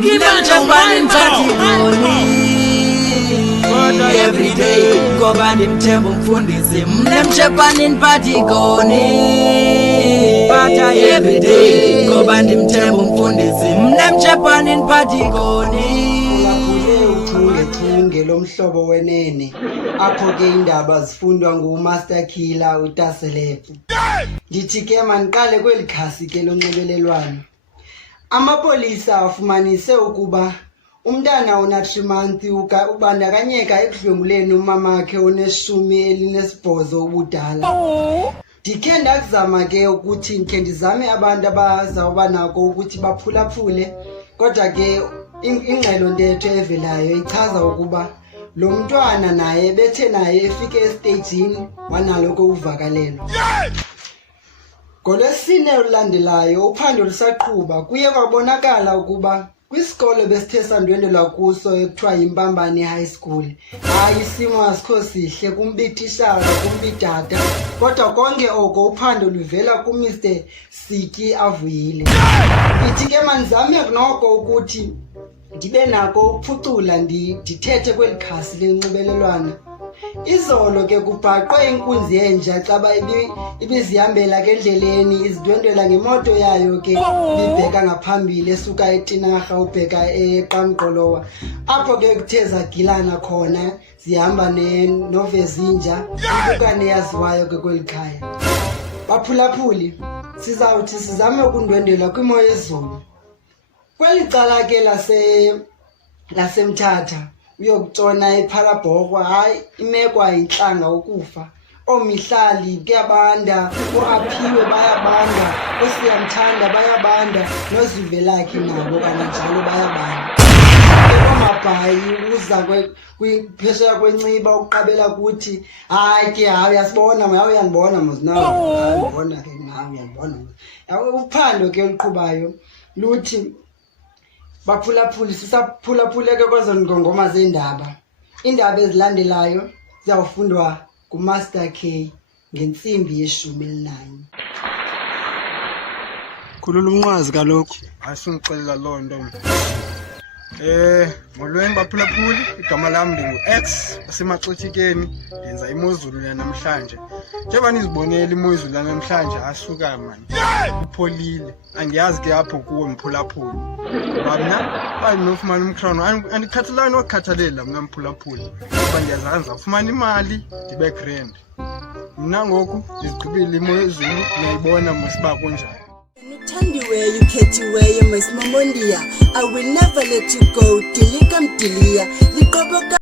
Mnemchapani mpatikoni every day ngoba ndimthemba umfundisi mnemchapani mpatikoni every day ngoba ndimthemba umfundisi mnemchapani mpatikoni uchungechunge lomhlobo wenene apho ke indaba zifundwa nguMaster Killer uTaselefu. Ndithi ke maniqale kweli khasi ke lonxibelelwano. Amapolisa afumanise ukuba umntana ona-3 months ubandakanyeka ekudlwenguleni umamakhe one-18 ubudala. Ndikhe ndakuzama ke ukuthi ndikhe ndizame abantu abazawuba nako ukuthi baphulaphule, kodwa ke ingxelo ntetho evelayo ichaza ukuba lo mntwana naye bethe naye efike estagini wanalo uvakalelo. NgoLwesine olulandelayo uphando lusaqhuba kuye kwabonakala ukuba kwisikolo besithe sandwendelwa kuso ekuthiwa yiMpambane High School hayi isimo asikho sihle kumbitishara kumbidada, kodwa konke oko uphando luvela kuMr Siki Avuyile. Ithi ke manizame noko ukuthi ndibe nako ukuphucula ndithethe kweli khasi lenxibelelwano. Izolo ke kubhaqwe inkunzi yenja xaba ibizihambela ke endleleni izidwendwela ngemoto yayo ke ibibheka ngaphambili esuka eTinarha ubheka eQamqolowa, apho ke kuthe zagilana khona zihamba novezinja impukane yaziwayo ke kweli khaya. Baphulaphuli sizawuthi sizame ukundwendela kwimo yezulu kweli cala ke laseMthatha uyokutshona ePhalabhorwa. Hayi imeko ayintlanga ukufa, oomihlali kuyabanda, oAphiwe bayabanda, oSiyamthanda bayabanda, noZivelakhe nabo kananjalo bayabanda. Omabhayi uza phesheya kwenciba uqabela kuthi hayi ke hayi uyasibona maye uyanibona mosinawo uyabona ke nawe uyanibona. Uphando ke oluqhubayo luthi baphulaphuli sisaphulaphuleke kwezo ngongoma zendaba. Indaba ezilandelayo ziyawufundwa nguMaster K ngentsimbi ye-11. Khulula umnqwazi kaloku. Asingixelela loo nto. Molweni baphulaphuli, igama lami ndingu-X wasemaxothikeni, ndenza imozulu yanamhlanje. Njengoba nizibonela imozulu yanamhlanje asuka mani upholile, angiyazi ke apho kuwo mphulaphuli ngoba mna xa ndinofumana umkhrano andikhathalani nokukhathalela mna mphulaphuli kuba ndiyazazi afumana imali ndibe grand. Mna ngoku ndizigqibile imozulu niyayibona mosiba kunjani. Uthandiweyo ukhethiweyo Miss Mamondia, I will never let you go. Dilika mdilia liqoboka